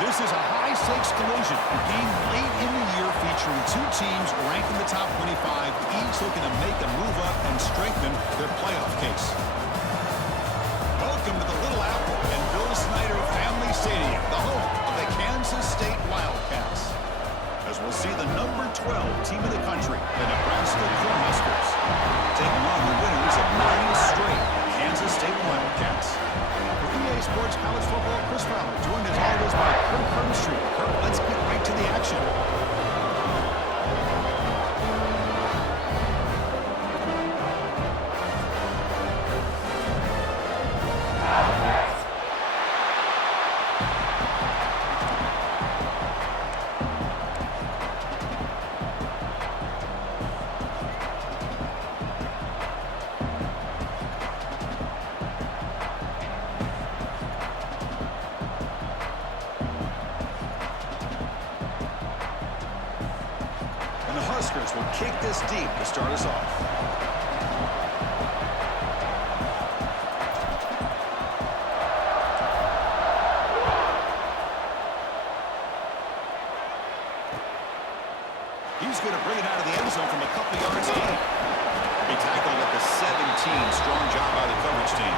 This is a high-stakes collision, a game late in the year featuring two teams ranked in the top 25, each looking to make a move up and strengthen their playoff case. Welcome to the Little Apple and Bill Snyder Family Stadium, the home of the Kansas State Wildcats. As we'll see the number 12 team in the country, the Nebraska Cornhuskers, taking on the winners of 9 straight Kansas State Wildcats. For EA Sports College Football, Chris Fowler, joined as always by Kirk Hermstreet. Kirk, let's get right to the action. Huskers will kick this deep to start us off. He's going to bring it out of the end zone from a couple yards deep. He tackled at the 17. Strong job by the coverage team.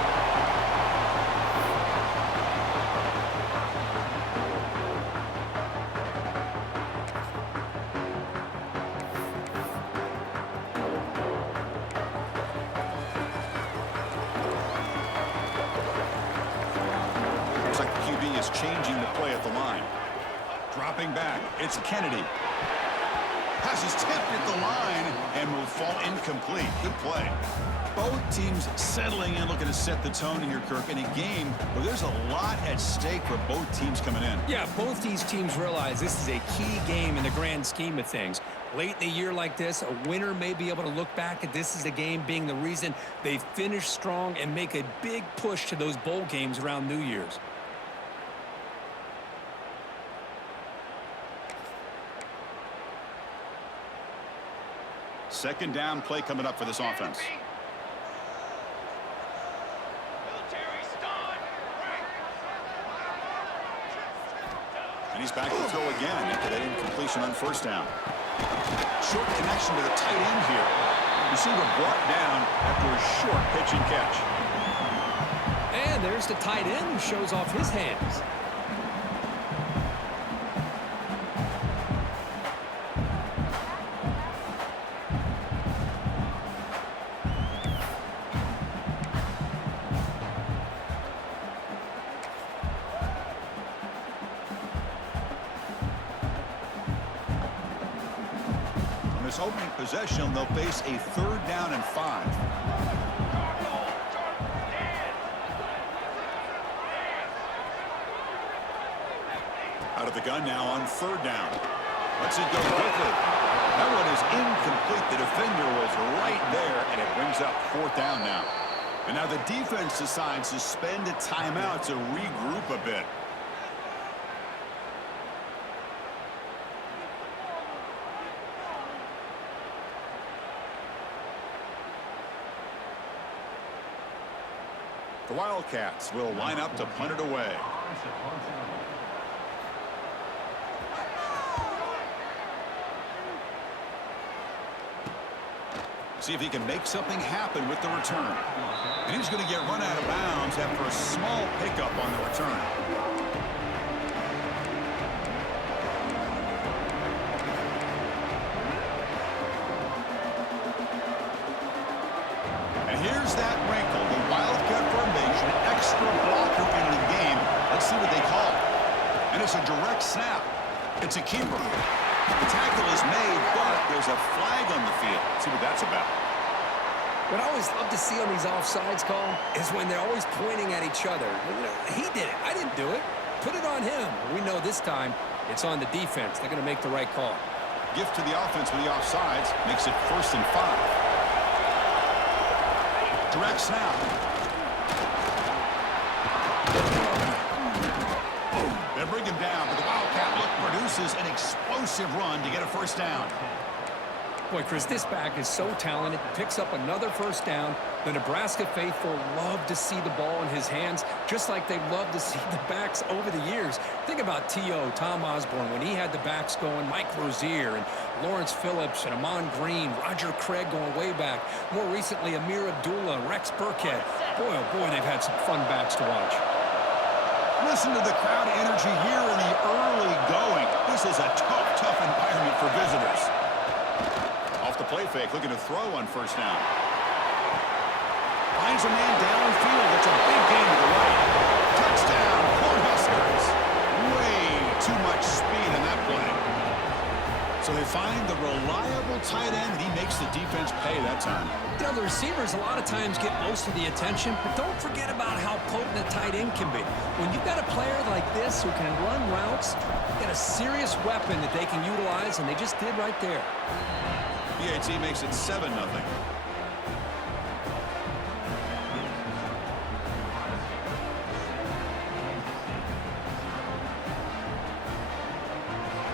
Is changing the play at the line. Dropping back, it's Kennedy. Pass is tipped at the line and will fall incomplete. Good play. Both teams settling in, looking to set the tone here, Kirk, in a game where there's a lot at stake for both teams coming in. Yeah, both these teams realize this is a key game in the grand scheme of things. Late in a year like this, a winner may be able to look back at this as a game being the reason they finish strong and make a big push to those bowl games around New Year's. Second down play coming up for this offense. And he's back to throw again after that incompletion on first down. Short connection to the tight end here. Receiver brought down after a short pitch and catch. And there's the tight end who shows off his hands. this opening possession, they'll face a 3rd down and 5. Out of the gun now on 3rd down. Lets it go quickly. That one is incomplete. The defender was right there, and it brings up 4th down now. And now the defense decides to spend a timeout to regroup a bit. The Wildcats will line up to punt it away. See if he can make something happen with the return. And he's going to get run out of bounds after a small pickup on the return. And here's that wrinkle. The Wildcat formation, extra blocker in the game. Let's see what they call. And it's a direct snap. It's a keeper. The tackle is made, but there's a flag on the field. Let's see what that's about. What I always love to see on these offsides call is when they're always pointing at each other. He did it. I didn't do it. Put it on him. We know this time it's on the defense. They're going to make the right call. Gift to the offense with the offsides. Makes it 1st and 5. Direct snap. They bring him down, but the Wildcat look produces an explosive run to get a 1st down. Boy, Chris, this back is so talented. Picks up another 1st down. The Nebraska faithful love to see the ball in his hands, just like they love to see the backs over the years. Think about T.O., Tom Osborne, when he had the backs going, Mike Rozier and Lawrence Phillips and Amon Green, Roger Craig going way back. More recently, Amir Abdullah, Rex Burkhead. Boy, oh boy, they've had some fun backs to watch. Listen to the crowd energy here in the early going. This is a tough environment for visitors. Off the play fake, looking to throw on 1st down. Finds a man downfield. It's a big gain to the right. Touchdown, Cornhuskers. Way too much speed in that play. So they find the reliable tight end, and he makes the defense pay that time. You know, the receivers a lot of times get most of the attention, but don't forget about how potent a tight end can be. When you've got a player like this who can run routes, you've got a serious weapon that they can utilize, and they just did right there. PAT makes it 7-0.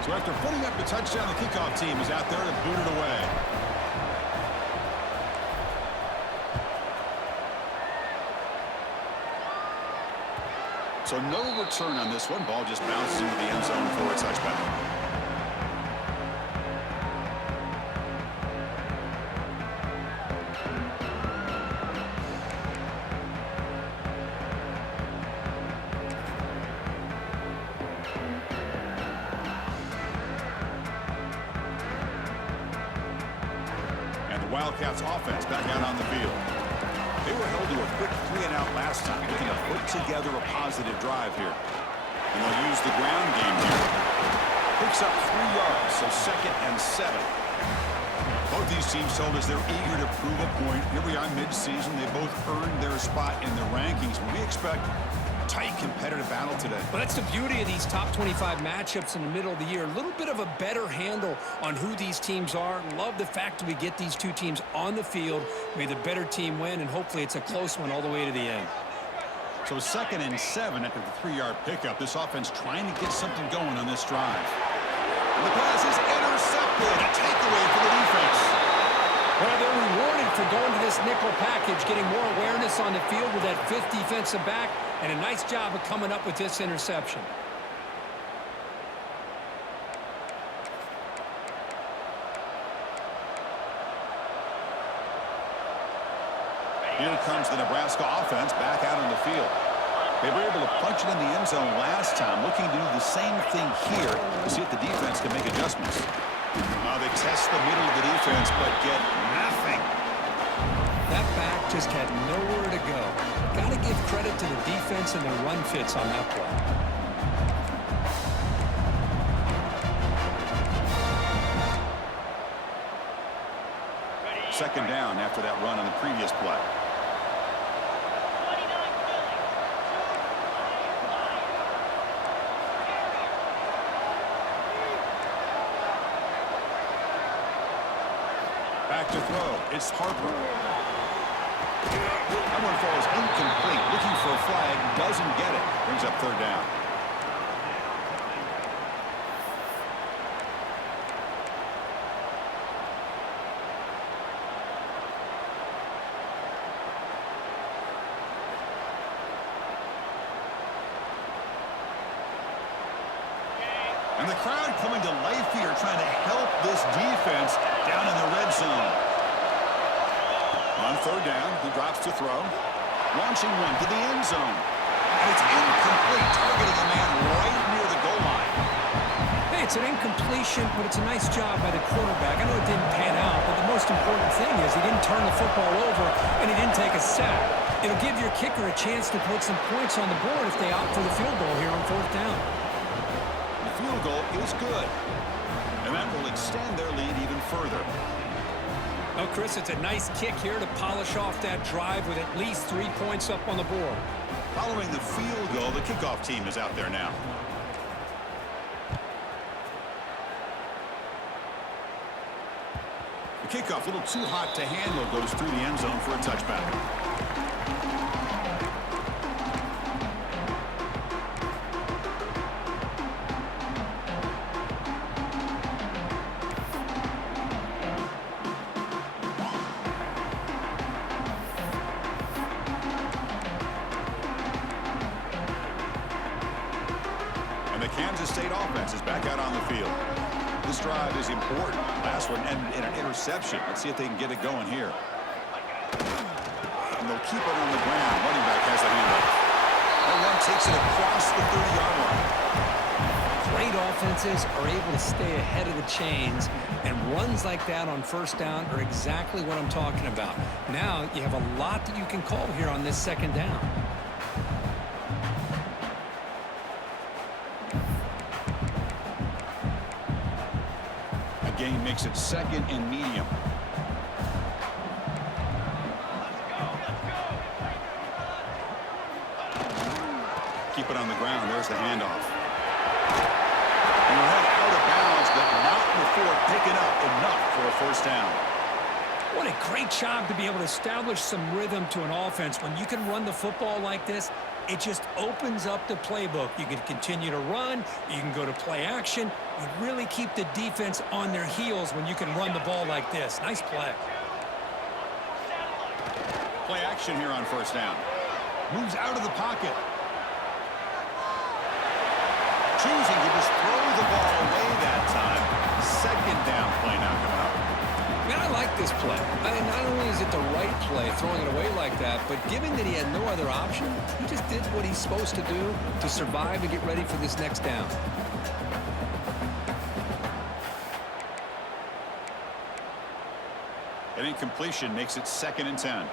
So after putting up the touchdown, the kickoff team is out there to boot it away. So no return on this one. Ball just bounces into the end zone for a touchback. Wildcats offense back out on the field. They were held to a quick 3-and-out last time, looking to put together a positive drive here. And they'll use the ground game here. Picks up 3 yards, so 2nd and 7. Both these teams told us they're eager to prove a point. Here we are mid-season. They both earned their spot in the rankings. We expect a tight competitive battle today. Well, that's the beauty of these top 25 matchups in the middle of the year. A little bit of a better handle on who these teams are. Love the fact that we get these two teams on the field. May the better team win, and hopefully it's a close one all the way to the end. So 2nd and 7 after the 3-yard pickup. This offense trying to get something going on this drive. And the pass is intercepted. A takeaway for the defense. Well, they're rewarded for going to this nickel package, getting more awareness on the field with that 5th defensive back, and a nice job of coming up with this interception. Here comes the Nebraska offense back out on the field. They were able to punch it in the end zone last time, looking to do the same thing here to see if the defense can make adjustments. They test the middle of the defense, but get nothing. That back just had nowhere to go. Got to give credit to the defense and their run fits on that play. second down after that run on the previous play. Back to throw. It's Harper. That one falls incomplete. Looking for a flag. Doesn't get it. Brings up third down. And the crowd coming to life here, trying to help this defense down in the red zone. On third down, he drops to throw. Launching one to the end zone. And it's incomplete, targeting a man right near the goal line. Hey, it's an incompletion, but it's a nice job by the quarterback. I know it didn't pan out, but the most important thing is he didn't turn the football over, and he didn't take a sack. It'll give your kicker a chance to put some points on the board if they opt for the field goal here on fourth down. Field goal is good, and that will extend their lead even further. Oh, Chris, it's a nice kick here to polish off that drive with at least 3 points up on the board. Following the field goal, the kickoff team is out there now. The kickoff, a little too hot to handle, goes through the end zone for a touchback. Kansas State offense is back out on the field. This drive is important. Last one ended in an interception. Let's see if they can get it going here. And they'll keep it on the ground. Running back has the handoff. That one takes it across the 30-yard line. Great offenses are able to stay ahead of the chains, and runs like that on first down are exactly what I'm talking about. Now you have a lot that you can call here on this second down. Gain makes it second and medium. Keep it on the ground. There's the handoff. And we're headed out of bounds, but not before picking up enough for a first down. What a great job to be able to establish some rhythm to an offense. When you can run the football like this, it just opens up the playbook. You can continue to run. You can go to play action. You really keep the defense on their heels when you can run the ball like this. Nice play. Play action here on first down. Moves out of the pocket. Choosing to just throw the ball away that time. Second down play now coming up. Man, I like this play. I mean, not only is it the right play, throwing it away like that, but given that he had no other option, he just did what he's supposed to do to survive and get ready for this next down. An incompletion makes it second and 10.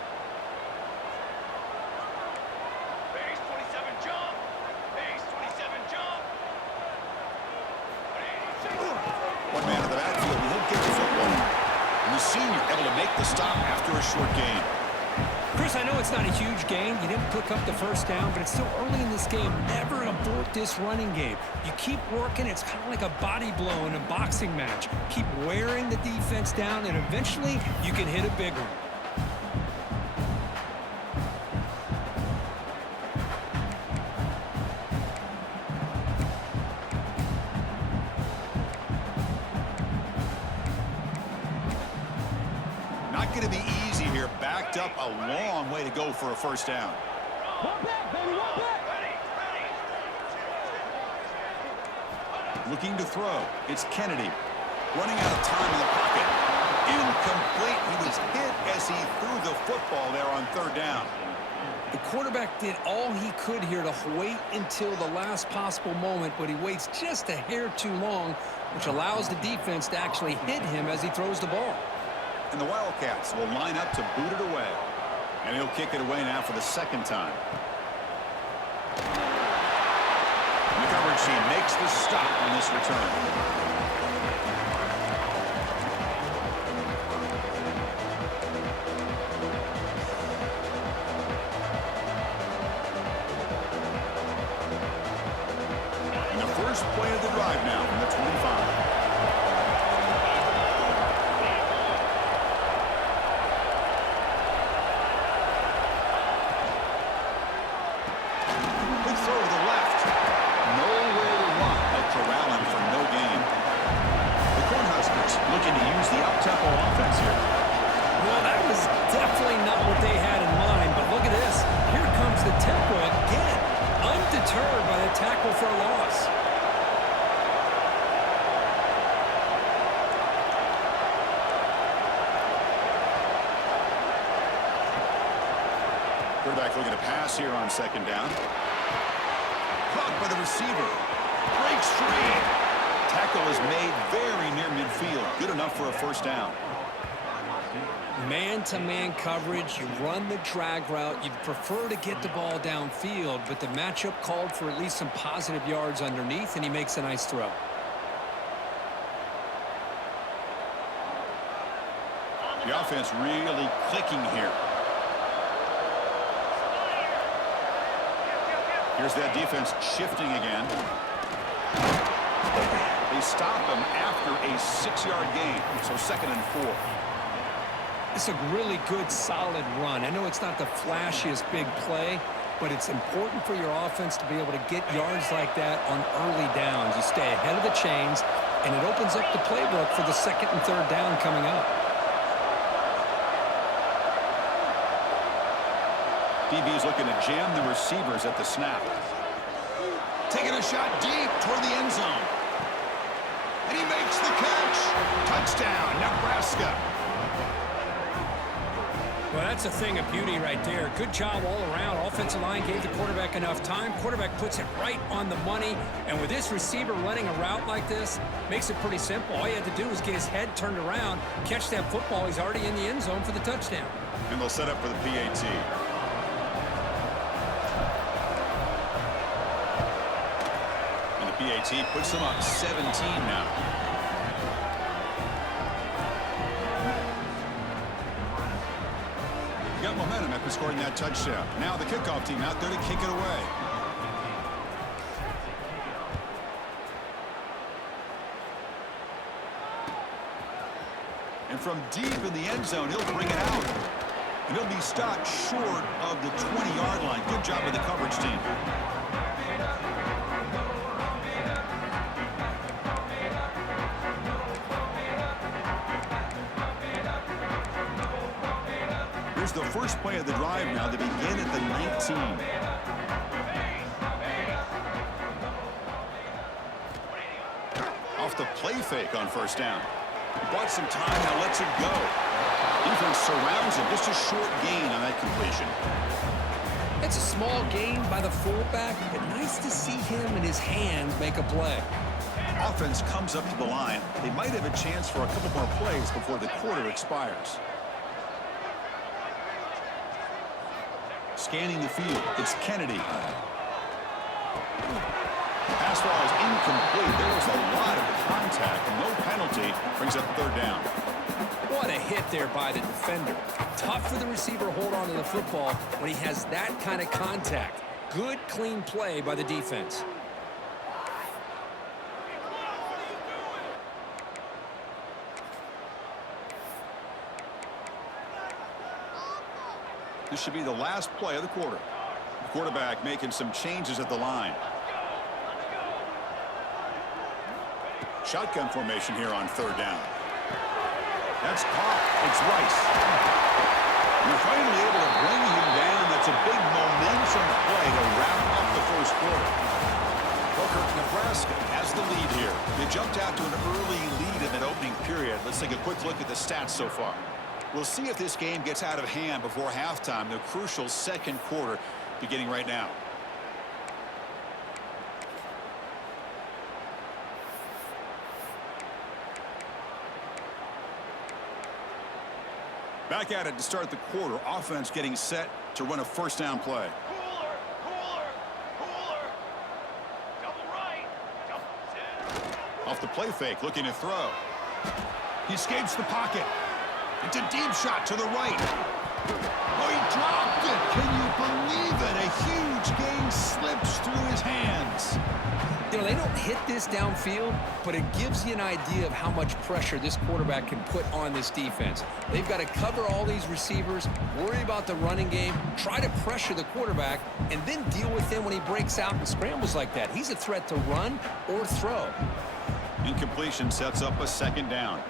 Base 27 jump. Base 27 jump. One man in the backfield. He won't get the football. And the senior able to make the stop after a short gain. Chris, I know it's not a huge gain. You didn't pick up the first down, but it's still early in this game. Never abort this running game. You keep working. It's kind of like a body blow in a boxing match. Keep wearing the defense down, and eventually you can hit a big one. Not going to be easy here. Backed up a long way to go for a first down. One back, baby, one back. Looking to throw. It's Kennedy. Running out of time in the pocket. Incomplete. He was hit as he threw the football there on third down. The quarterback did all he could here to wait until the last possible moment, but he waits just a hair too long, which allows the defense to actually hit him as he throws the ball. And the Wildcats will line up to boot it away. And he'll kick it away now for the second time. And the coverage team makes the stop on this return. deterred by the tackle for a loss. Quarterback looking to pass here on second down. Caught by the receiver. Breaks free. Tackle is made very near midfield. Good enough for a first down. Man-to-man coverage, you run the drag route. You'd prefer to get the ball downfield, but the matchup called for at least some positive yards underneath, and he makes a nice throw. The offense really clicking here. Here's that defense shifting again. They stop him after a 6-yard gain, so 2nd and 4. It's a really good, solid run. I know it's not the flashiest big play, but it's important for your offense to be able to get yards like that on early downs. You stay ahead of the chains, and it opens up the playbook for the 2nd and 3rd down coming up. DB's looking to jam the receivers at the snap. Taking a shot deep toward the end zone. And he makes the catch. Touchdown, Nebraska. Well, that's a thing of beauty right there. Good job all around. Offensive line gave the quarterback enough time. Quarterback puts it right on the money. And with this receiver running a route like this, makes it pretty simple. All you had to do was get his head turned around, catch that football. He's already in the end zone for the touchdown. And they'll set up for the PAT. And the PAT puts them up 17 now. Got momentum after scoring that touchdown. Now the kickoff team out there to kick it away. And from deep in the end zone, he'll bring it out. And he'll be stopped short of the 20-yard line. Good job of the coverage team. Here's the first play of the drive now to begin at the 19. Off the play fake on first down. He bought some time, now lets it go. Defense surrounds him. Just a short gain on that completion. It's a small gain by the fullback, but nice to see him and his hands make a play. Offense comes up to the line. They might have a chance for a couple more plays before the quarter expires. Scanning the field, it's Kennedy. Pass ball is incomplete. There was a lot of contact. No penalty. Brings up 3rd down. What a hit there by the defender. Tough for the receiver to hold on to the football when he has that kind of contact. Good, clean play by the defense. This should be the last play of the quarter. The quarterback making some changes at the line. Shotgun formation here on 3rd down. That's caught. It's Rice. You're finally able to bring him down. That's a big momentum play to wrap up the first quarter. Booker, Nebraska has the lead here. They jumped out to an early lead in that opening period. Let's take a quick look at the stats so far. We'll see if this game gets out of hand before halftime. The crucial 2nd quarter beginning right now. Back at it to start the quarter. Offense getting set to run a first down play. Cooler. Double right. Double set. Off the play fake, looking to throw. He escapes the pocket. It's a deep shot to the right. Oh, he dropped it. Can you believe it? A huge gain slips through his hands. You know, they don't hit this downfield, but it gives you an idea of how much pressure this quarterback can put on this defense. They've got to cover all these receivers, worry about the running game, try to pressure the quarterback, and then deal with him when he breaks out and scrambles like that. He's a threat to run or throw. Incompletion sets up a 2nd down.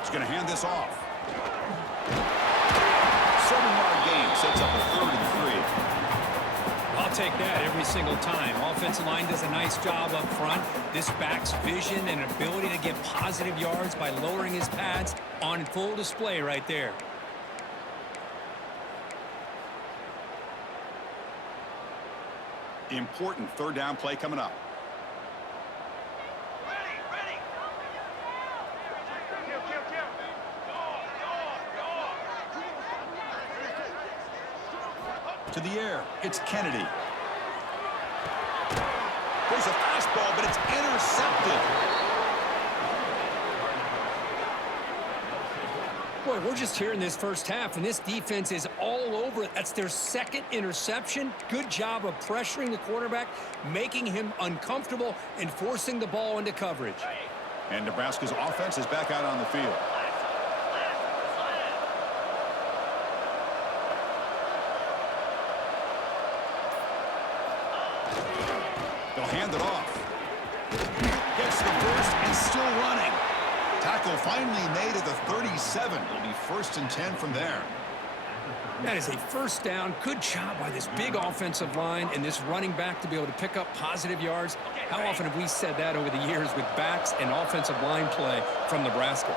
He's going to this off. 7-yard gain sets up a 3rd and 3. I'll take that every single time. Offensive line does a nice job up front. This back's vision and ability to get positive yards by lowering his pads on full display right there. Important 3rd down play coming up. Ready. Kill. To the air, it's Kennedy. There's a fastball, but it's intercepted. Boy, we're just here in this first half, and this defense is all over it. That's their 2nd interception. Good job of pressuring the quarterback, making him uncomfortable, and forcing the ball into coverage. And Nebraska's offense is back out on the field. They'll hand it off. Gets the first and still running. Tackle finally made at the 37. It'll be 1st and 10 from there. That is a 1st down. Good job by this big offensive line and this running back to be able to pick up positive yards. How often have we said that over the years with backs and offensive line play from Nebraska?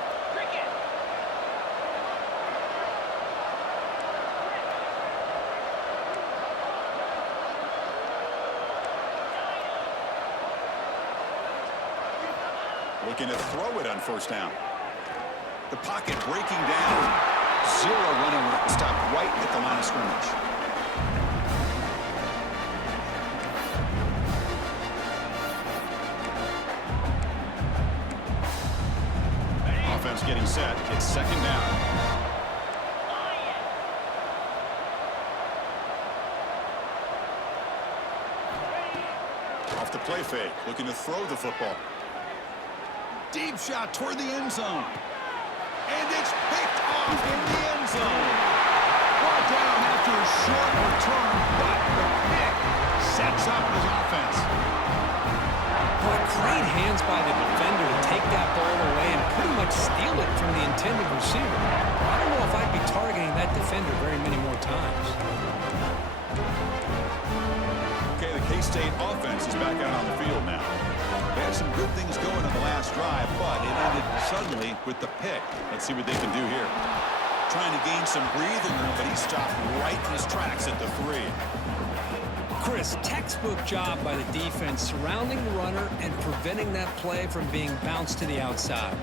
Looking to throw it on 1st down. The pocket breaking down. 0 running room stopped right at the line of scrimmage. Offense getting set. It's 2nd down. Off the play fake. Looking to throw the football. Deep shot toward the end zone. And it's picked off in the end zone. Brought down after a short return, but the pick sets up his offense. Boy, great hands by the defender to take that ball away and pretty much steal it from the intended receiver. I don't know if I'd be targeting that defender very many more times. Okay, the K-State offense is back out on the field now. They had some good things going on the last drive, but it ended suddenly with the pick. Let's see what they can do here. Trying to gain some breathing room, but he stopped right in his tracks at the 3. Chris, textbook job by the defense surrounding the runner and preventing that play from being bounced to the outside.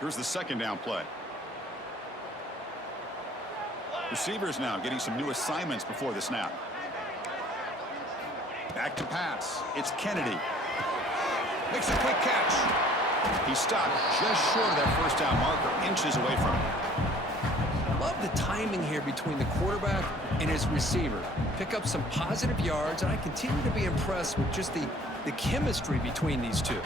Here's the 2nd down play. Receivers now getting some new assignments before the snap. Back to pass. It's Kennedy. Makes a quick catch. He stopped just short of that 1st down marker, inches away from it. Love the timing here between the quarterback and his receiver. Pick up some positive yards, and I continue to be impressed with just the chemistry between these two.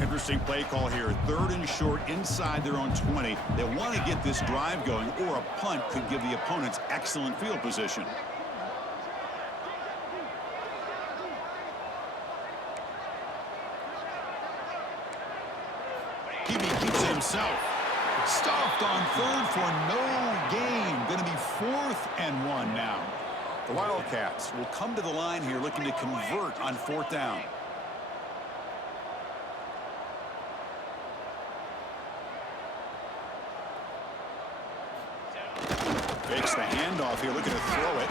Interesting play call here. 3rd and short inside their own 20. They want to get this drive going, or a punt could give the opponents excellent field position. QB keeps it himself. Stopped on 3rd for no gain. Going to be 4th and 1 now. The Wildcats will come to the line here looking to convert on 4th down. Fakes the handoff here, looking to throw it.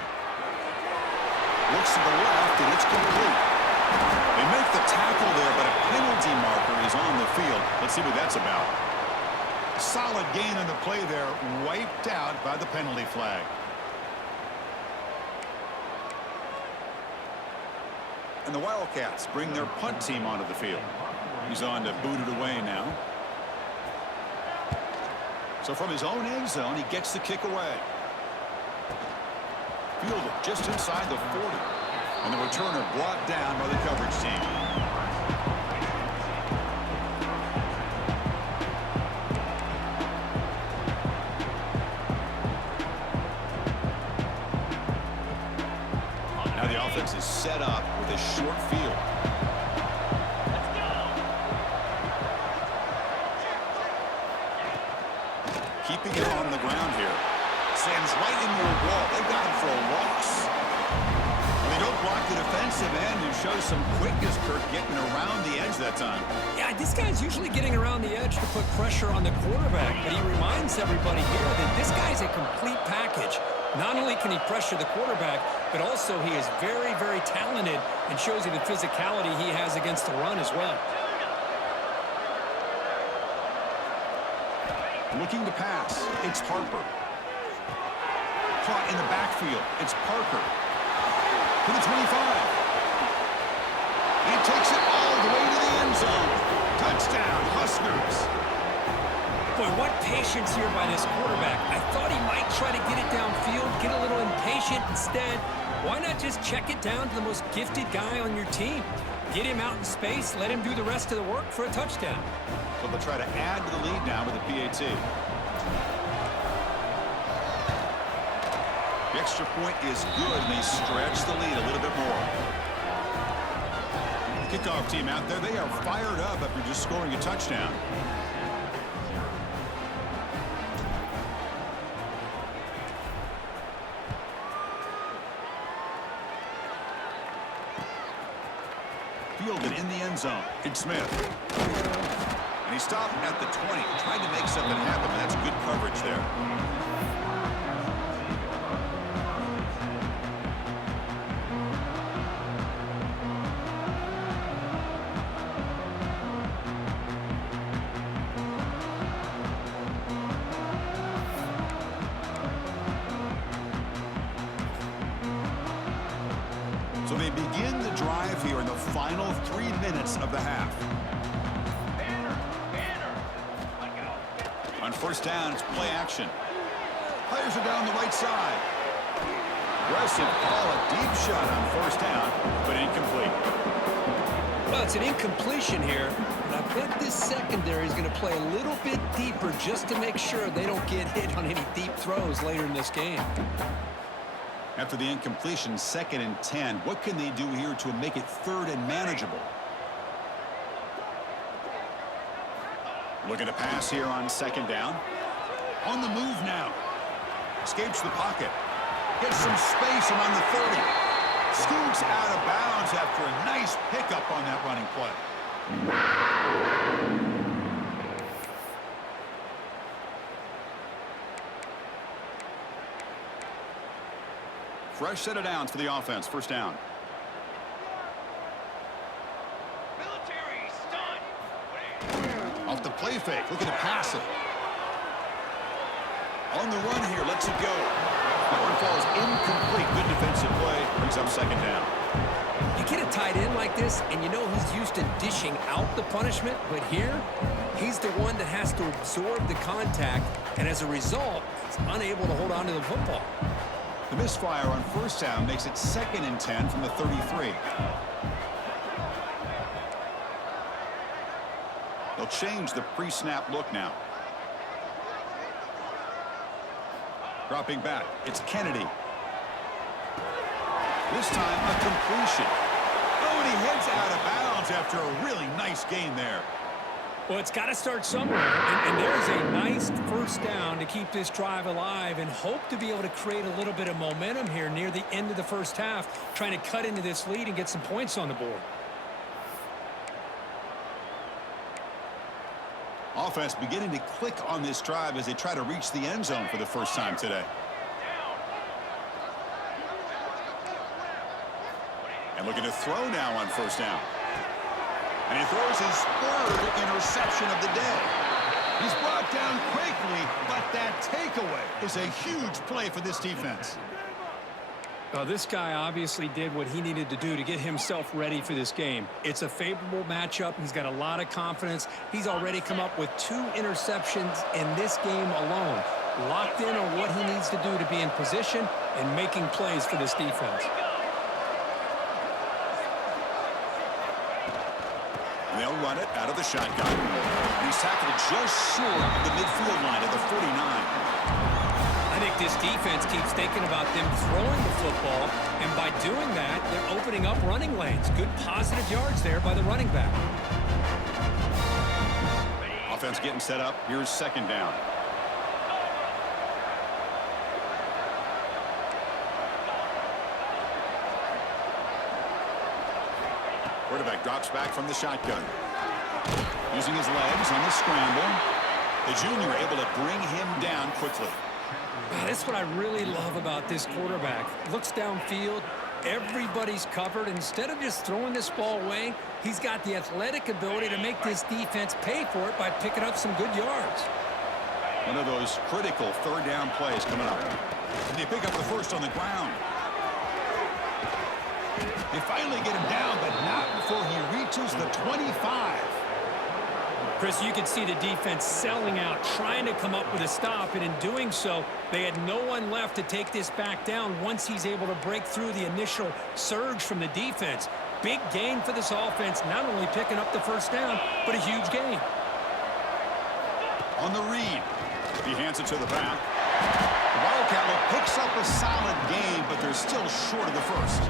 Looks to the left, and it's complete. They make the tackle there, but a penalty marker is on the field. Let's see what that's about. Solid gain on the play there, wiped out by the penalty flag. And the Wildcats bring their punt team onto the field. He's on to boot it away now. So from his own end zone, he gets the kick away. Fielded just inside the 40. And the returner brought down by the coverage team. Now the offense is set up with a short field. Keeping it on the ground here. Sends right into a wall. They got him for a loss. And they don't block the defensive end, who shows some quickness, Kirk, getting around the edge that time. Yeah, this guy's usually getting around the edge to put pressure on the quarterback, but he reminds everybody here that this guy's a complete package. Not only can he pressure the quarterback, but also he is very, very talented and shows you the physicality he has against the run as well. Looking to pass. It's Harper. Caught in the backfield. It's Parker. To the 25. He takes it all the way to the end zone. Touchdown, Huskers. Boy, what patience here by this quarterback. I thought he might try to get it downfield, get a little impatient. Instead, why not just check it down to the most gifted guy on your team? Get him out in space, let him do the rest of the work for a touchdown. So they'll try to add to the lead now with a PAT. The extra point is good, and they stretch the lead a little bit more. The kickoff team out there, they are fired up after just scoring a touchdown. Fielded in the end zone. It's Smith. And he stopped at the 20, trying to make something happen, but that's good coverage there. So they begin the drive here in the final 3 minutes of the half. On first down, it's play action. Players are down the right side. Aggressive call, a deep shot on first down, but incomplete. Well, it's an incompletion here, but I bet this secondary is going to play a little bit deeper just to make sure they don't get hit on any deep throws later in this game. After the incompletion, 2nd and 10. What can they do here to make it 3rd and manageable? Looking to pass here on 2nd down. On the move now. Escapes the pocket. Gets some space around the 30. Scoots out of bounds after a nice pickup on that running play. Fresh set of downs for the offense. First down. Military stunt. Off the play fake. Looking to pass it. On the run here. Lets it go. That one falls incomplete. Good defensive play. Brings up 2nd down. You get a tight end like this, and you know he's used to dishing out the punishment, but here, he's the one that has to absorb the contact, and as a result, he's unable to hold on to the football. The misfire on first down makes it 2nd and 10 from the 33. They'll change the pre-snap look now. Dropping back, it's Kennedy. This time, a completion. Oh, and he heads out of bounds after a really nice gain there. Well, it's got to start somewhere, and there's a nice first down to keep this drive alive and hope to be able to create a little bit of momentum here near the end of the first half, trying to cut into this lead and get some points on the board. Offense beginning to click on this drive as they try to reach the end zone for the first time today. And looking to throw now on first down. And he throws his 3rd interception of the day. He's brought down quickly, but that takeaway is a huge play for this defense. This guy obviously did what he needed to do to get himself ready for this game. It's a favorable matchup. He's got a lot of confidence. He's already come up with 2 interceptions in this game alone. Locked in on what he needs to do to be in position and making plays for this defense. They'll run it out of the shotgun. He's tackled just short of the midfield line of the 49. I think this defense keeps thinking about them throwing the football, and by doing that, they're opening up running lanes. Good positive yards there by the running back. Offense getting set up. Here's second down. Quarterback drops back from the shotgun. Using his legs on the scramble. The junior able to bring him down quickly. That's what I really love about this quarterback. Looks downfield. Everybody's covered. Instead of just throwing this ball away, he's got the athletic ability to make this defense pay for it by picking up some good yards. One of those critical third down plays coming up. And they pick up the first on the ground. They finally get him down, but not before he reaches the 25. Chris, you can see the defense selling out, trying to come up with a stop, and in doing so, they had no one left to take this back down once he's able to break through the initial surge from the defense. Big gain for this offense, not only picking up the first down, but a huge gain. On the read, he hands it to the back. The Wildcat picks up a solid gain, but they're still short of the first.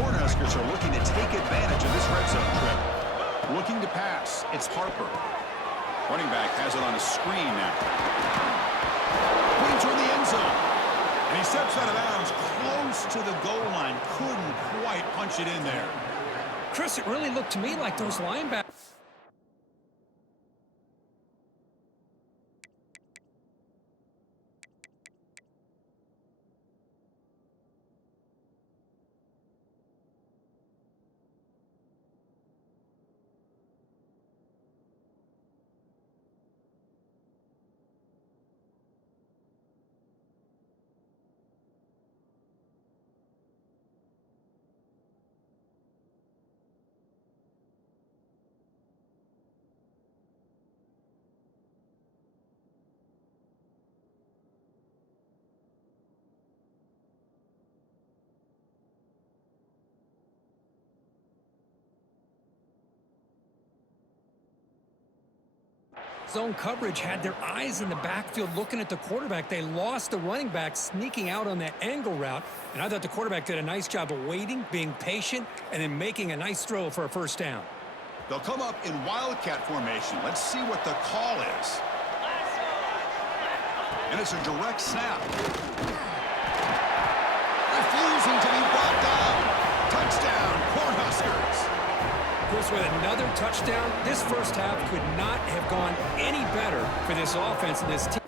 Cornhuskers are looking to take advantage of this red zone trip. Looking to pass. It's Harper. Running back has it on a screen now. Putting toward the end zone. And he steps out of bounds close to the goal line. Couldn't quite punch it in there. Chris, it really looked to me like those linebackers. Zone coverage had their eyes in the backfield looking at the quarterback. They lost the running back sneaking out on that angle route, and I thought the quarterback did a nice job of waiting, being patient, and then making a nice throw for a first down. They'll come up in Wildcat formation. Let's see what the call is. And it's a direct snap. Refusing to be brought down. Touchdown, Cornhuskers. Chris, with another touchdown, this first half could not have gone any better for this offense and this team.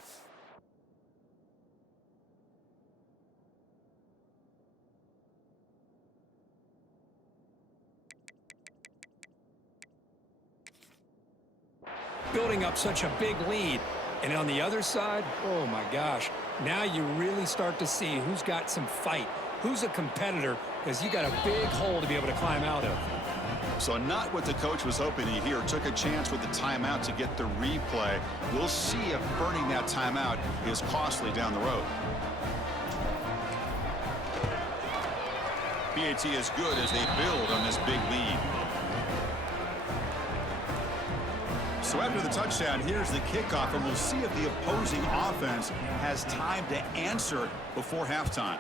Building up such a big lead. And on the other side, oh my gosh, now you really start to see who's got some fight, who's a competitor, because you got a big hole to be able to climb out of. So not what the coach was hoping to hear. Took a chance with the timeout to get the replay. We'll see if burning that timeout is costly down the road. PAT is good as they build on this big lead. So after the touchdown, here's the kickoff, and we'll see if the opposing offense has time to answer before halftime.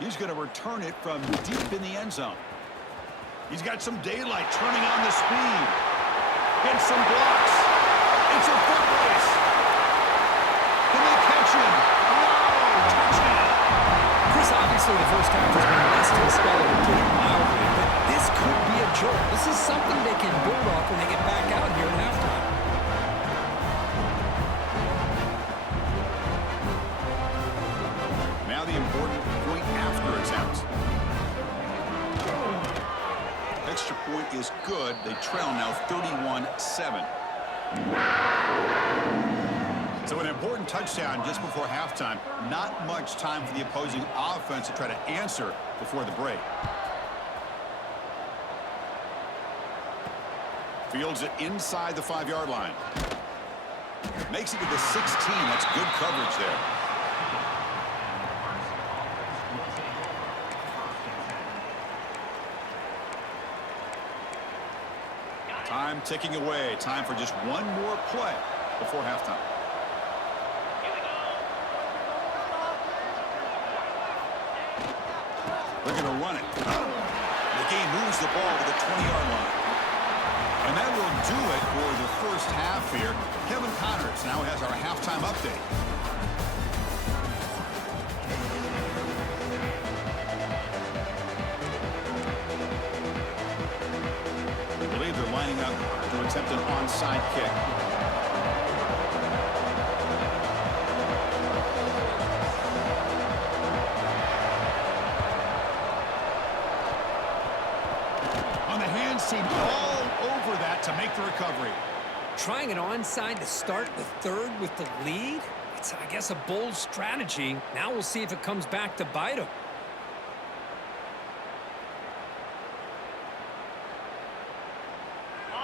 He's going to return it from deep in the end zone. He's got some daylight turning on the speed. Hits some blocks. It's a foot race. Can they catch him? No! Touchdown! Chris, obviously the first half has been less than stellar, to put it mildly, but this could be a jolt. This is something they can build off when they get back out here at halftime. Now the important point after attempt. Extra point is good. They trail now 31-7. So an important touchdown just before halftime. Not much time for the opposing offense to try to answer before the break. Fields it inside the 5-yard line. Makes it to the 16. That's good coverage there. Time ticking away. Time for just one more play before halftime. They're going to run it. The game moves the ball to the 20-yard line. And that will do it for the first half here. Kevin Connors now has our halftime update. I believe they're lining up to attempt an onside kick. On the hands team, all over that to make the recovery. Trying an onside to start the third with the lead? It's, I guess, a bold strategy. Now we'll see if it comes back to bite them.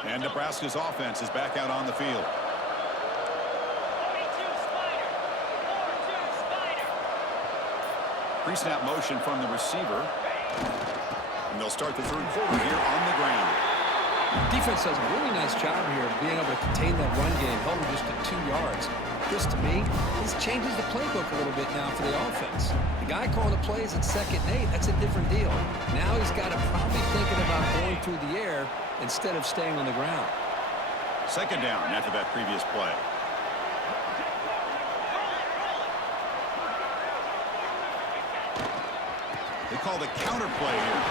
And Nebraska's offense is back out on the field. Pre-snap motion from the receiver. And they'll start the third quarter here on the ground. Defense does a really nice job here of being able to contain that run game, held them just to 2 yards. This, to me, this changes the playbook a little bit now for the offense. The guy calling the plays at 2nd and 8, that's a different deal. Now he's got to probably thinking about going through the air instead of staying on the ground. 2nd down after that previous play. They call the counter play here.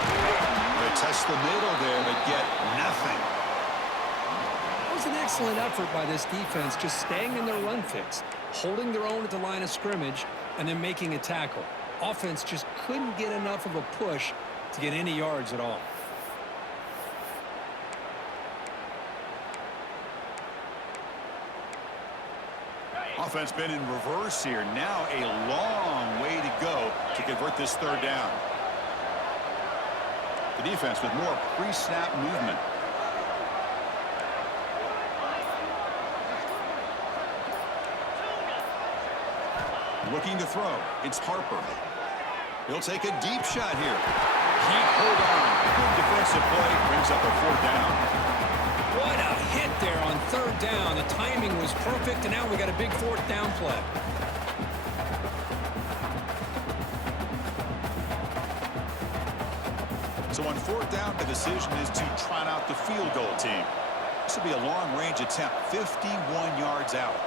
They test the middle there, but get nothing. That was an excellent effort by this defense, just staying in their run fix, holding their own at the line of scrimmage, and then making a tackle. Offense just couldn't get enough of a push to get any yards at all. Offense been in reverse here. Now a long way to go to convert this 3rd down. The defense with more pre-snap movement. Looking to throw. It's Harper. He'll take a deep shot here. Keep hold on. Good defensive play. Brings up a 4th down. What a hit there on 3rd down. The timing was perfect, and now we got a big 4th down play. So on 4th down, the decision is to trot out the field goal team. This will be a long-range attempt, 51 yards out.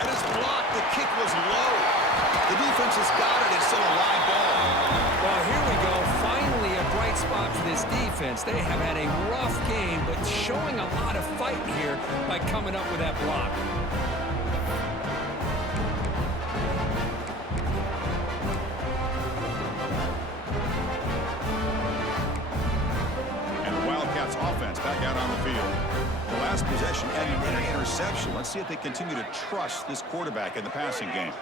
And it's blocked. The kick was low. The defense has got it. It's still a live ball. Well, here we go. Finally a bright spot for this defense. They have had a rough game, but showing a lot of fight here by coming up with that block. Offense back out on the field. The last possession ended in an interception. Let's see if they continue to trust this quarterback in the passing game.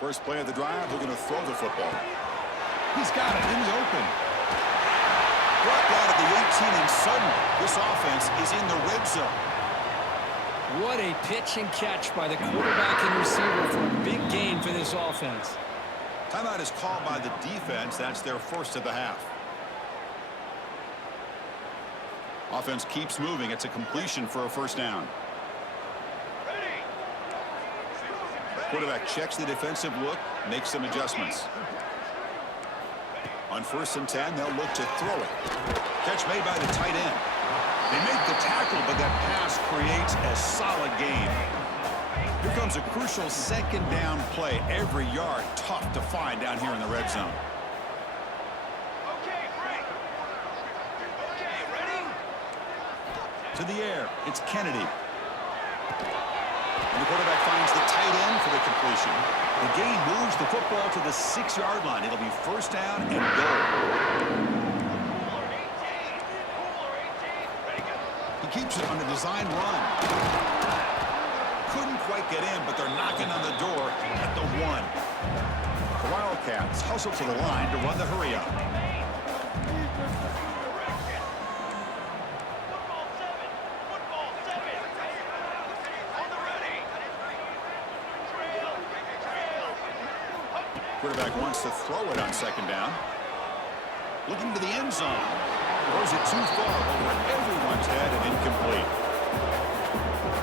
First play of the drive, they're going to throw the football. He's got it in the open. Brought down at the 18, and suddenly this offense is in the red zone. What a pitch and catch by the quarterback and receiver for a big gain for this offense. Timeout is called by the defense. That's their first of the half. Offense keeps moving. It's a completion for a 1st down. Quarterback checks the defensive look, makes some adjustments. On 1st and 10, they'll look to throw it. Catch made by the tight end. They make the tackle, but that pass creates a solid gain. Here comes a crucial 2nd down play. Every yard tough to find down here in the red zone. To the air, it's Kennedy. And the quarterback finds the tight end for the completion. The gain moves the football to the 6-yard line. It'll be 1st down and goal. He keeps it on the design run. Couldn't quite get in, but they're knocking on the door at the 1. The Wildcats hustle to the line to run the hurry-up. Football seven. On the ready. Trail. Quarterback wants to throw it on second down. Looking to the end zone. Throws it too far over everyone's head and incomplete.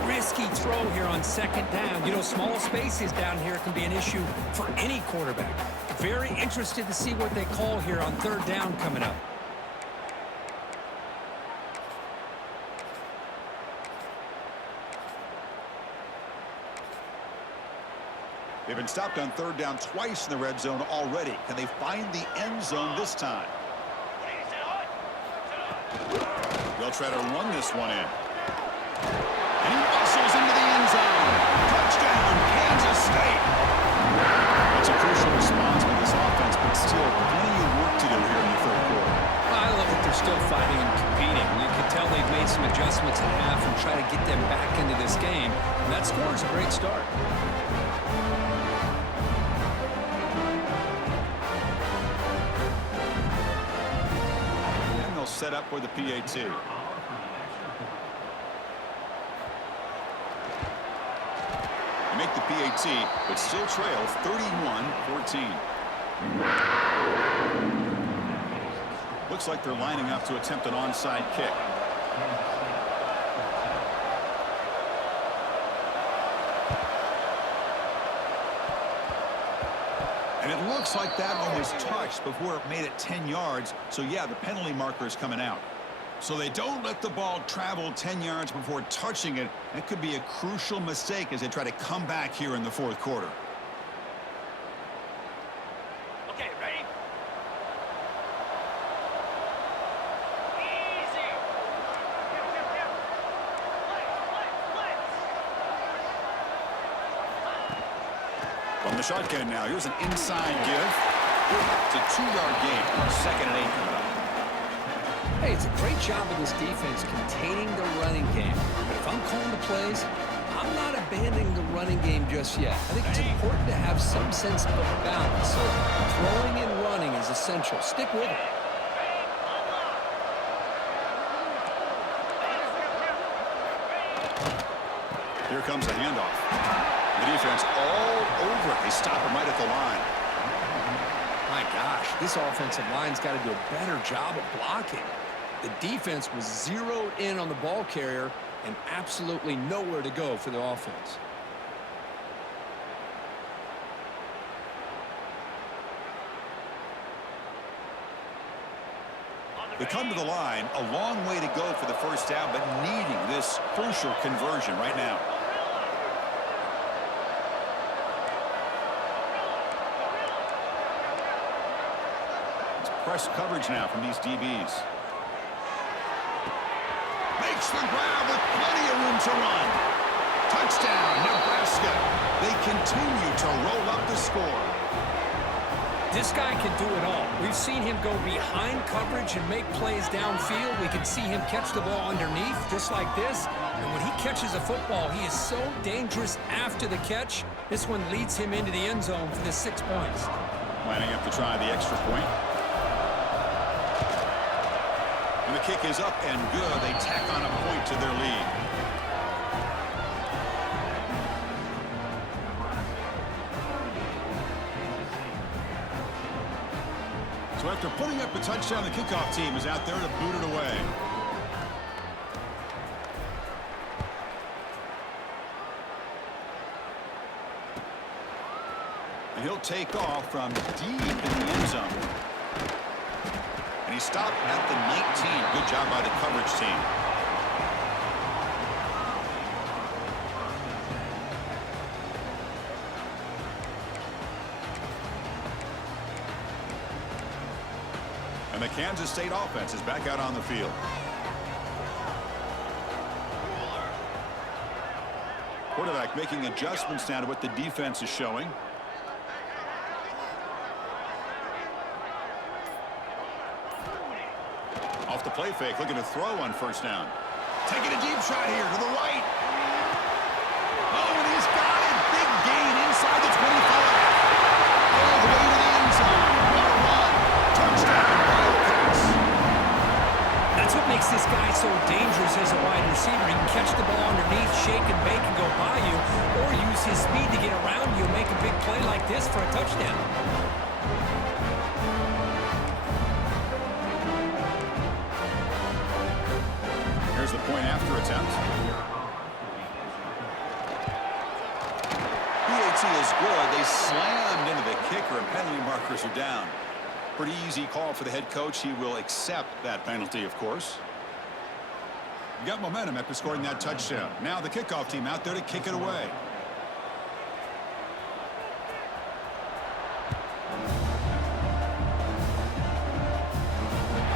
Risky throw here on second down. You know, small spaces down here can be an issue for any quarterback. Very interested to see what they call here on third down coming up. They've been stopped on third down twice in the red zone already. Can they find the end zone this time? They'll try to run this one in. And he muscles into the end zone. Touchdown, Kansas State. That's a crucial response by this offense, but still plenty of work to do here in the third quarter. I love that they're still fighting and competing. You can tell they've made some adjustments at half and try to get them back into this game. And that score is a great start. Set up for the PAT. Make the PAT, but still trail 31-14. Looks like they're lining up to attempt an onside kick. And it looks like that one was touched before it made it 10 yards. So, yeah, the penalty marker is coming out. So they don't let the ball travel 10 yards before touching it. That could be a crucial mistake as they try to come back here in the fourth quarter. Okay, ready? Easy. From the shotgun now, here's an inside give. It's a 2-yard gain. 2nd and 8 coming up. Hey, it's a great job of this defense containing the running game. But if I'm calling the plays, I'm not abandoning the running game just yet. I think it's important to have some sense of balance. So throwing and running is essential. Stick with it. Here comes the handoff. The defense all over it. They stop him right at the line. My gosh, this offensive line's got to do a better job of blocking. The defense was zeroed in on the ball carrier and absolutely nowhere to go for the offense. They come to the line, a long way to go for the first down, but needing this crucial conversion right now. It's press coverage now from these DBs. Makes the grab with plenty of room to run. Touchdown, Nebraska. They continue to roll up the score. This guy can do it all. We've seen him go behind coverage and make plays downfield. We can see him catch the ball underneath just like this. And when he catches a football, he is so dangerous after the catch. This one leads him into the end zone for the 6 points. Lining up to try the extra point. And the kick is up and good. They tack on a point to their lead. So after putting up a touchdown, the kickoff team is out there to boot it away. And he'll take off from deep in the end zone. And he stopped at the 19. Good job by the coverage team. And the Kansas State offense is back out on the field. Quarterback making adjustments now to what the defense is showing. Off the play fake, looking to throw on first down. Taking a deep shot here to the right. Oh, and he's got it. Big gain inside the 25. All the way shake and bake and go by you, or use his speed to get around you and make a big play like this for a touchdown. Here's the point after attempt. PAT is good. They slammed into the kicker, and penalty markers are down. Pretty easy call for the head coach. He will accept that penalty, of course. Got momentum after scoring that touchdown. Now the kickoff team out there to kick it away.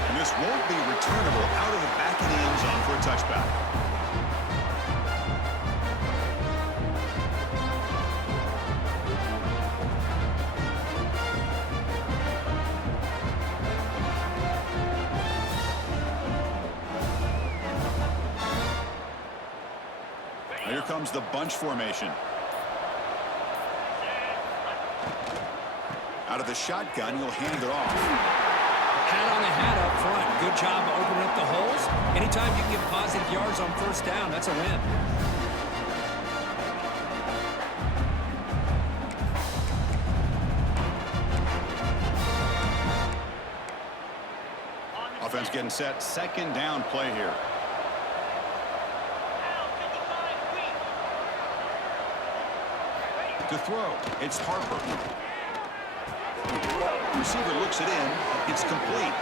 And this won't be returnable out of the back of the end zone for a touchback. Here comes the bunch formation. Out of the shotgun, he'll hand it off. Hat on a hat up front. Good job opening up the holes. Anytime you can get positive yards on first down, that's a win. Offense getting set. Second down play here. To throw, it's Harper. Receiver looks it in. It's complete.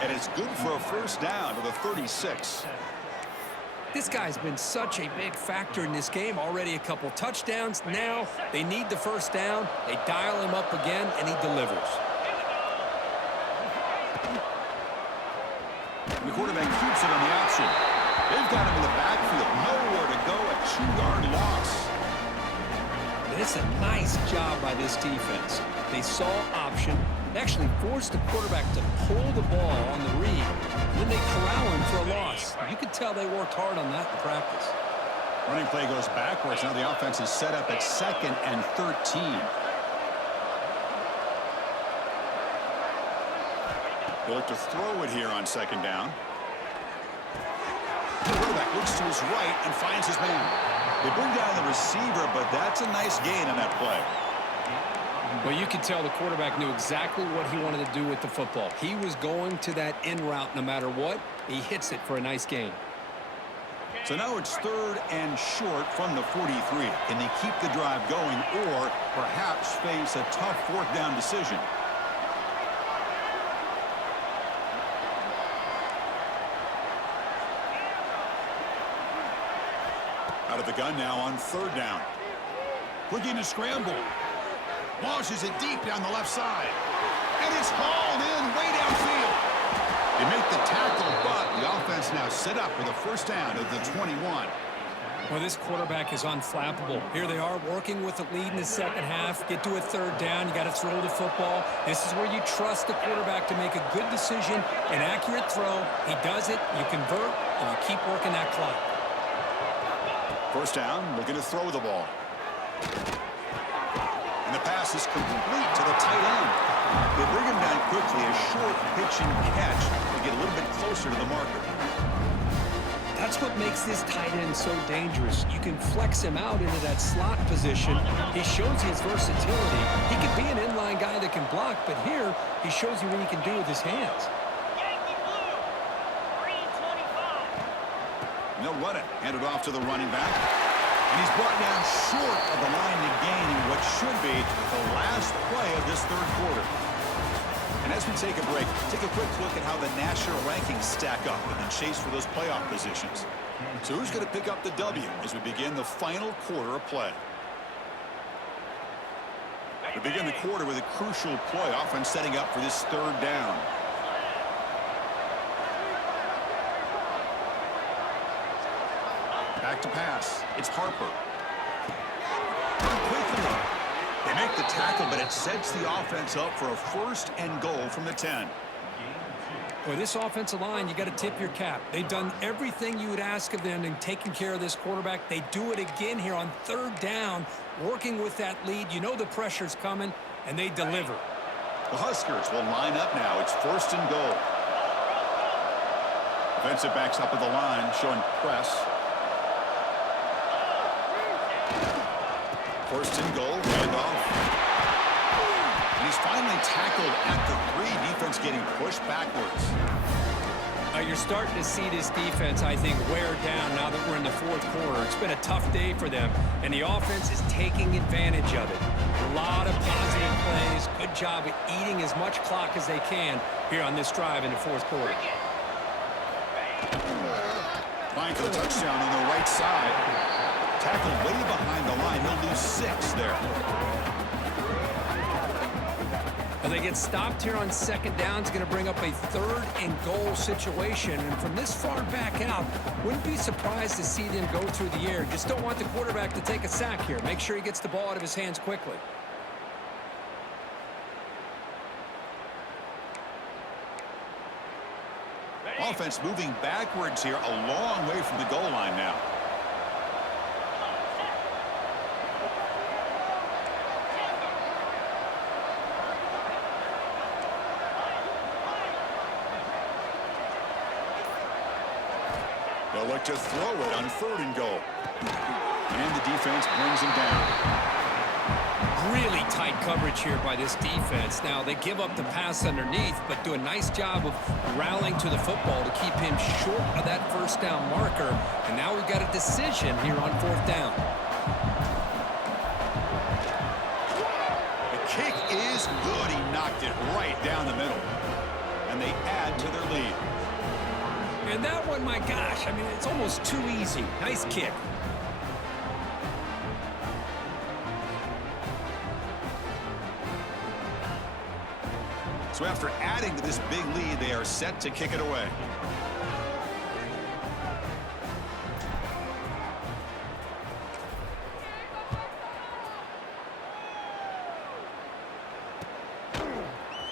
And it's good for a first down to the 36. This guy's been such a big factor in this game. Already a couple touchdowns. Now they need the first down. They dial him up again, and he delivers. The quarterback keeps it on the option. They've got him in the backfield. Nowhere to go. A 2-yard loss. It's a nice job by this defense. They saw option, actually forced the quarterback to pull the ball on the read, and then they corral him for a loss. You could tell they worked hard on that in practice. Running play goes backwards. Now the offense is set up at 2nd and 13. They look to throw it here on 2nd down. The quarterback looks to his right and finds his man. They bring down the receiver, but that's a nice gain on that play. Well, you could tell the quarterback knew exactly what he wanted to do with the football. He was going to that in route no matter what. He hits it for a nice gain. So now it's 3rd and short from the 43. Can they keep the drive going or perhaps face a tough 4th down decision? Out of the gun now on 3rd down. Looking to scramble. Launches it deep down the left side. And it's hauled in way downfield. They make the tackle, but the offense now set up with a first down at the 21. Well, this quarterback is unflappable. Here they are working with the lead in the second half. Get to a 3rd down. You got to throw the football. This is where you trust the quarterback to make a good decision, an accurate throw. He does it, you convert, and you keep working that clock. First down, looking to throw the ball. And the pass is complete to the tight end. They bring him down quickly, a short pitch and catch to get a little bit closer to the marker. That's what makes this tight end so dangerous. You can flex him out into that slot position. He shows his versatility. He can be an inline guy that can block, but here he shows you what he can do with his hands. And they'll run it. Hand it off to the running back. And he's brought down short of the line to gain in what should be the last play of this 3rd quarter. And as we take a break, take a quick look at how the national rankings stack up and then chase for those playoff positions. So who's going to pick up the W as we begin the final quarter of play? We begin the quarter with a crucial play, offense setting up for this 3rd down. Back to pass. It's Harper. Quickly. They make the tackle, but it sets the offense up for a 1st and goal from the 10. Boy, this offensive line, you got to tip your cap. They've done everything you would ask of them in taking care of this quarterback. They do it again here on 3rd down, working with that lead. You know the pressure's coming, and they deliver. The Huskers will line up now. It's 1st and goal. Defensive backs up at the line, showing press. First and goal, handoff. And he's finally tackled at the 3. Defense getting pushed backwards. You're starting to see this defense, I think, wear down now that we're in the fourth quarter. It's been a tough day for them, and the offense is taking advantage of it. A lot of positive plays. Good job at eating as much clock as they can here on this drive in the fourth quarter. Trying for the touchdown on the right side. Tackled way behind the line. He'll lose 6 there. Well, they get stopped here on second down. It's going to bring up a 3rd and goal situation. And from this far back out, wouldn't be surprised to see them go through the air. Just don't want the quarterback to take a sack here. Make sure he gets the ball out of his hands quickly. Offense moving backwards here, a long way from the goal line now. They'll look to throw it on 3rd and goal. And the defense brings him down. Really tight coverage here by this defense. Now, they give up the pass underneath, but do a nice job of rallying to the football to keep him short of that first down marker. And now we've got a decision here on 4th down. The kick is good. He knocked it right down the middle. And they add to their lead. And that one, my gosh, I mean, it's almost too easy. Nice kick. So after adding to this big lead, they are set to kick it away.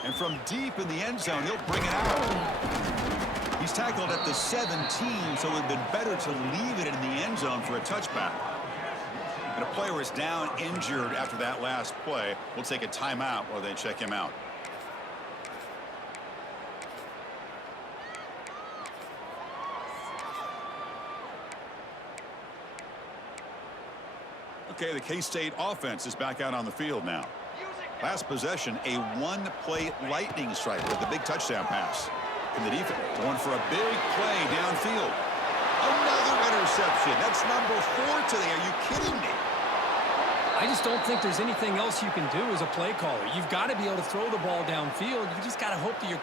And from deep in the end zone, he'll bring it out. He's tackled at the 17, so it would have been better to leave it in the end zone for a touchback. And a player is down injured after that last play. We'll take a timeout while they check him out. Okay, the K-State offense is back out on the field now. Last possession, a one-play lightning strike with a big touchdown pass. And the defense going for a big play downfield. Another interception. That's number 4 today. Are you kidding me? I just don't think there's anything else you can do as a play caller. You've got to be able to throw the ball downfield. You just got to hope that your